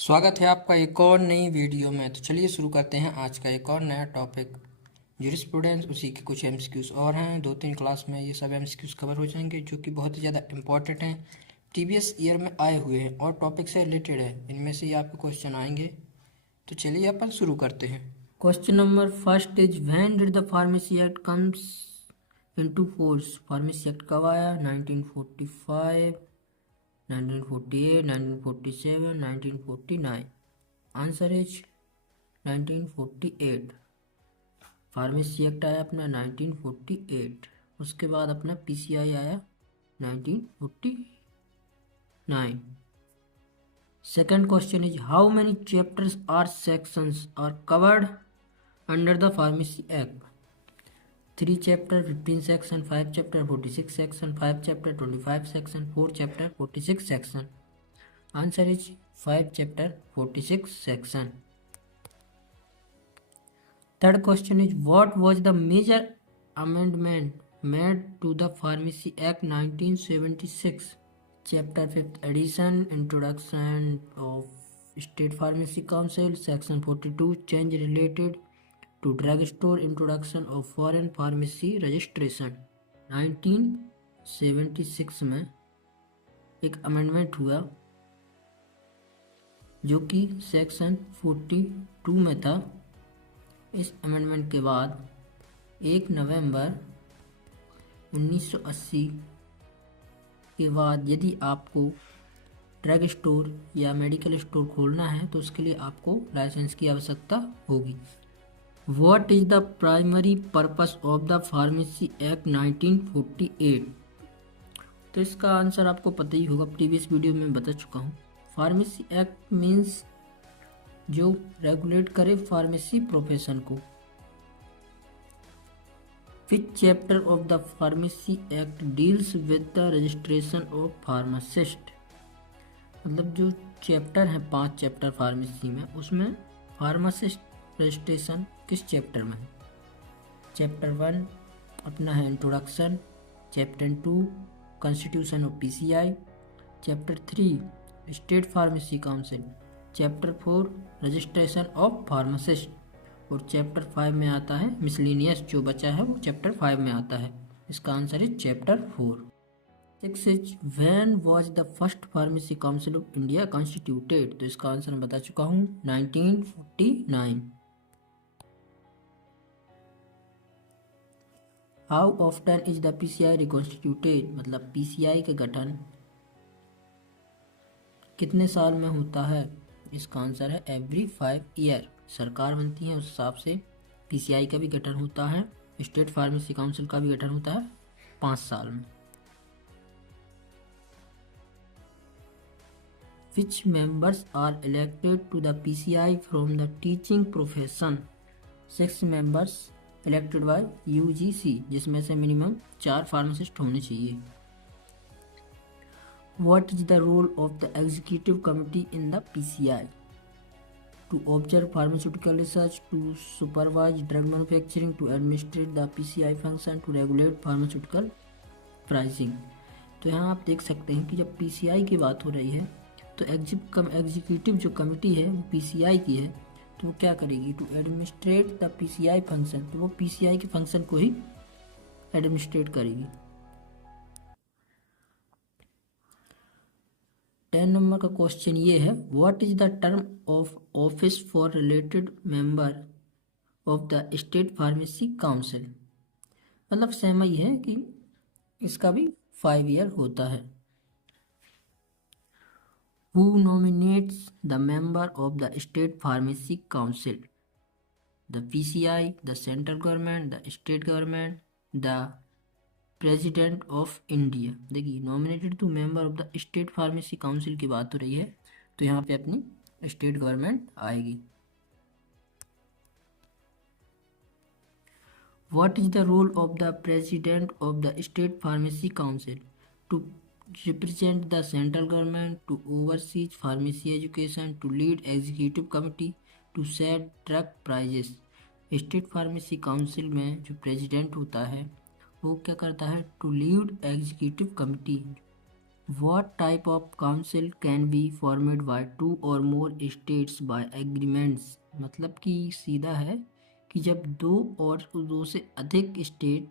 स्वागत है आपका एक और नई वीडियो में। तो चलिए शुरू करते हैं आज का एक और नया टॉपिक जूरिस्प्रूडेंस। उसी के कुछ एमसीक्यूज और हैं। 2-3 क्लास में ये सब एमसीक्यूज कवर हो जाएंगे जो कि बहुत ही ज़्यादा इंपॉर्टेंट हैं, प्रीवियस ईयर में आए हुए हैं और टॉपिक से रिलेटेड है। इनमें से ही आपके क्वेश्चन आएंगे। तो चलिए अपन शुरू करते हैं। Question number first is when did the pharmacy act comes into force. Pharmacy act कब आया? 1945, 1948, 1947, 1949। Answer is 1948। फार्मेसी एक्ट आया अपना 1948। उसके बाद अपना पीसीआई आया 1949। Second question is how many chapters are sections are covered under the pharmacy act. 3 chapter, 15 section, 5 chapter, 46 section, 5 chapter, 25 section, 4 chapter, 46 section. Answer is 5 chapter, 46 section. Third question is what was the major amendment made to the Pharmacy Act 1976? Chapter 5th edition, introduction of State Pharmacy Council, section 42, change related to drugstore, introduction of foreign pharmacy registration। 1976 में एक amendment हुआ जो कि section 42 में था। इस amendment के बाद 1 नवंबर 1980 के बाद यदि आपको ड्रग स्टोर या मेडिकल स्टोर खोलना है तो उसके लिए आपको लाइसेंस की आवश्यकता होगी। What is the primary purpose of the pharmacy act 1948? तो इसका आंसर आपको पता ही होगा, प्रीवियस वीडियो में बता चुका हूँ। फार्मेसी एक्ट मीन्स जो रेगुलेट करे फार्मेसी प्रोफेशन को। विच chapter of the pharmacy act deals with the registration of pharmacist. मतलब जो चैप्टर है 5 चैप्टर फार्मेसी में, उसमें फार्मासिस्ट रजिस्ट्रेशन किस चैप्टर में है? चैप्टर 1 अपना है introduction, chapter 2 constitution of PCI, chapter 3 state pharmacy council, chapter 4 registration of pharmacist और चैप्टर 5 में आता है मिसलिनियस। जो बचा है वो चैप्टर 5 में आता है। इसका आंसर है chapter 4। 6 is when was the first pharmacy council of India constituted. तो इसका आंसर मैं बता चुका हूँ 1949। How often is the PCI reconstituted. मतलब पीसीआई का गठन कितने साल में होता है? इसका आंसर है एवरी 5 ईयर। सरकार बनती है उस हिसाब से पीसीआई का भी गठन होता है, स्टेट फार्मेसी काउंसिल का भी गठन होता है 5 साल में। Which members are elected to the PCI from the teaching profession. 6 members elected by UGC, जिसमें से मिनिमम 4 फार्मासिस्ट होने चाहिए। What is the role of the executive committee in the PCI? To observe pharmaceutical research, to supervise drug manufacturing, to administrate the PCI function, to regulate pharmaceutical pricing। तो यहाँ आप देख सकते हैं कि जब PCI की बात हो रही है तो एग्जीक्यूटिव जो कमिटी है वो PCI की है, तो वो क्या करेगी? To administrate the PCI function, तो वो PCI के फंक्शन को ही एडमिनिस्ट्रेट करेगी। 10 नंबर का क्वेश्चन ये है what is the term of office for related member of the state pharmacy council. मतलब सेम ही है कि इसका भी 5 ईयर होता है। Who nominates the member of the state pharmacy council? The PCI, the central government, the state government, the president of India. देखिए nominated to member of the state pharmacy council की बात हो रही है तो यहाँ पे अपनी स्टेट गवर्नमेंट आएगी। What is the role of the president of the state pharmacy council? To represent the central government, to overseas pharmacy education, to lead executive committee, to set drug prices. State pharmacy council में जो president होता है वो क्या करता है? To lead executive committee, What type of council can be formed by two or more states by agreements? मतलब कि सीधा है कि जब दो और दो से अधिक स्टेट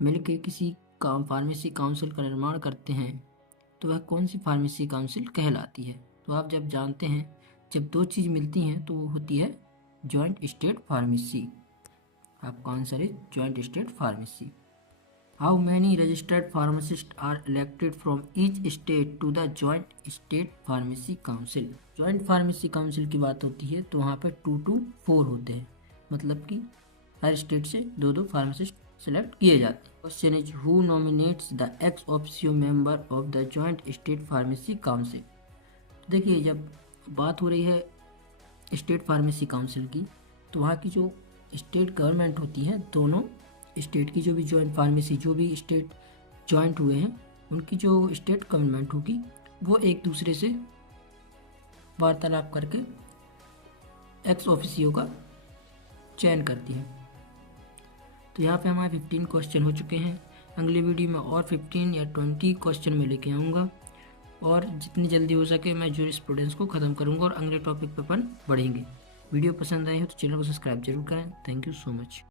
मिलकर किसी फार्मेसी काउंसिल का निर्माण करते हैं तो वह कौन सी फार्मेसी काउंसिल कहलाती है। तो आप जब जानते हैं जब दो चीज़ मिलती हैं तो वो होती है जॉइंट स्टेट फार्मेसी। आपका आंसर है joint state pharmacy. How many registered pharmacist are elected from each state to the joint state pharmacy council. Joint pharmacy council की बात होती है तो वहाँ पर 2 to 4 होते हैं, मतलब कि हर स्टेट से दो दो फार्मासिस्ट सेलेक्ट किए जाते हैं। Question is who nominates the ex officio member of the joint state pharmacy council. देखिए जब बात हो रही है स्टेट फार्मेसी काउंसिल की तो वहाँ की जो स्टेट गवर्नमेंट होती है, दोनों स्टेट की जो भी जॉइंट फार्मेसी जो भी स्टेट जॉइंट हुए हैं उनकी जो स्टेट गवर्नमेंट होगी वो एक दूसरे से वार्तालाप करके एक्स ऑफिसियो का चयन करती है। तो यहाँ पे हमारे 15 क्वेश्चन हो चुके हैं। अगली वीडियो में और 15 या 20 क्वेश्चन में लेके आऊँगा और जितनी जल्दी हो सके मैं जूरिस्प्रूडेंस को ख़त्म करूँगा और अगले टॉपिक पर अपन बढ़ेंगे। वीडियो पसंद आई हो तो चैनल को सब्सक्राइब जरूर करें। Thank you so much.